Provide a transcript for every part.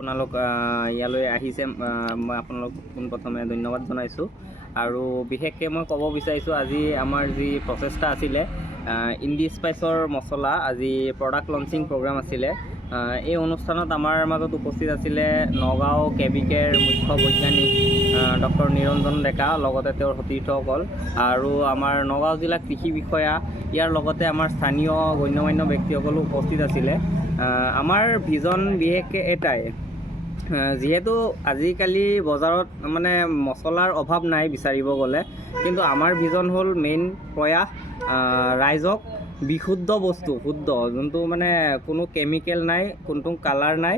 আপোনালোক ইয়ালৈ আহিছে, মই আপোনালোক পোনপ্ৰথমে ধন্যবাদ জনাইছোঁ। আৰু বিশেষকৈ মই ক'ব বিচাৰিছোঁ, আজি আমাৰ যি প্ৰচেষ্টা আছিলে, ইণ্ডি স্পাইচৰ মছলা আজি প্ৰডাক্ট লঞ্চিং প্ৰগ্ৰাম আছিলে। এই অনুষ্ঠানত আমাৰ মাজত উপস্থিত আছিলে নগাঁও কেবিকেৰ মুখ্য বৈজ্ঞানিক ডক্টৰ নিৰঞ্জন ডেকা, লগতে তেওঁৰ সতীৰ্থসকল আৰু আমাৰ নগাঁও জিলা কৃষি বিষয়া, ইয়াৰ লগতে আমাৰ স্থানীয় গণ্যমান্য ব্যক্তিসকলো উপস্থিত আছিলে। আমাৰ ভিজন বিশেষকৈ এটাই, যিহেতু আজিকালি বজাৰত মানে মছলাৰ অভাৱ নাই বিচাৰিব গ'লে, কিন্তু আমাৰ ভিজন হ'ল মেইন প্ৰয়াস ৰাইজক বিশুদ্ধ বস্তু, শুদ্ধ যোনটো মানে কোনো কেমিকেল নাই, কোনো কালাৰ নাই,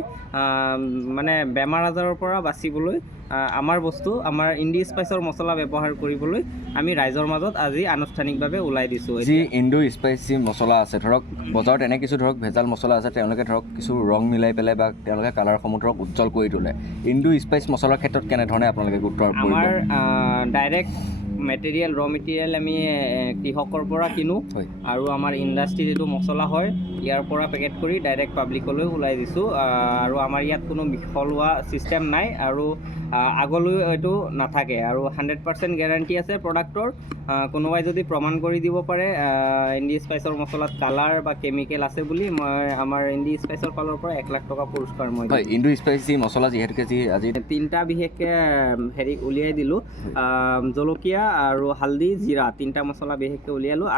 মানে বেমাৰ আজাৰৰ পৰা বাচিবলৈ আমাৰ বস্তু, আমাৰ ইণ্ডি স্পাইচৰ মছলা ব্যৱহাৰ কৰিবলৈ আমি ৰাইজৰ মাজত আজি আনুষ্ঠানিকভাৱে ওলাই দিছোঁ। যি ইণ্ডো স্পাইচি মছলা আছে, ধৰক বজাৰত এনে কিছু ধৰক ভেজাল মছলা আছে, তেওঁলোকে ধৰক কিছু ৰং মিলাই পেলাই বা তেওঁলোকে কালাৰসমূহ ধৰক উজ্জ্বল কৰি তোলে। ইণ্ডো স্পাইচ মছলাৰ ক্ষেত্ৰত কেনেধৰণে আপোনালোকে গুৰুত্ব আৰোপ কৰিব? আমাৰ ডাইৰেক্ট মেটেৰিয়েল, ৰ মেটেৰিয়েল আমি কৃষকৰ পৰা কিনো আৰু আমাৰ ইণ্ডাষ্ট্ৰি যিটো মছলা হয় ইয়াৰ পৰা পেকেট কৰি ডাইৰেক্ট পাব্লিকলৈ ওলাই দিছোঁ। আৰু আমাৰ ইয়াত কোনো মিহলোৱা ছিষ্টেম নাই আৰু আগলৈ এইটো নাথাকে আৰু 100% গেৰাণ্টি আছে প্ৰডাক্টৰ। কোনোবাই যদি প্ৰমাণ কৰি দিব পাৰে ইণ্ডি স্পাইচৰ মছলাত কালাৰ বা কেমিকেল আছে বুলি, মই আমাৰ ইণ্ডি স্পাইচৰ ফালৰ পৰা 1 লাখ টকা পুৰস্কাৰ মই হয়। ইণ্ডো স্পাইচি মছলা যিহেতুকে আজি 3টা বিশেষকৈ উলিয়াই দিলোঁ, জলকীয়া আৰু হালধি, জিৰা, 3টা মছলা বিশেষকৈ উলিয়ালোঁ।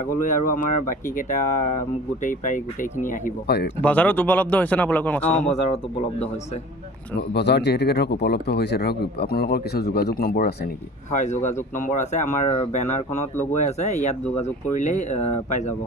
আগলৈ আৰু আমাৰ বাকীকেইটা গোটেইখিনি আহিব। বজাৰত উপলব্ধ হৈছে না আপোনালোকৰ মছলা? বজাৰত উপলব্ধ হৈছে। বজাৰত যিহেতুকে ধৰক উপলব্ধ হৈছে, ধৰক আপোনালোকৰ কিছু যোগাযোগ নম্বৰ আছে নেকি? হয়, যোগাযোগ নম্বৰ আছে, আমাৰ বেনাৰখনত লগোৱাই আছে, ইয়াত যোগাযোগ কৰিলেই পাই যাব।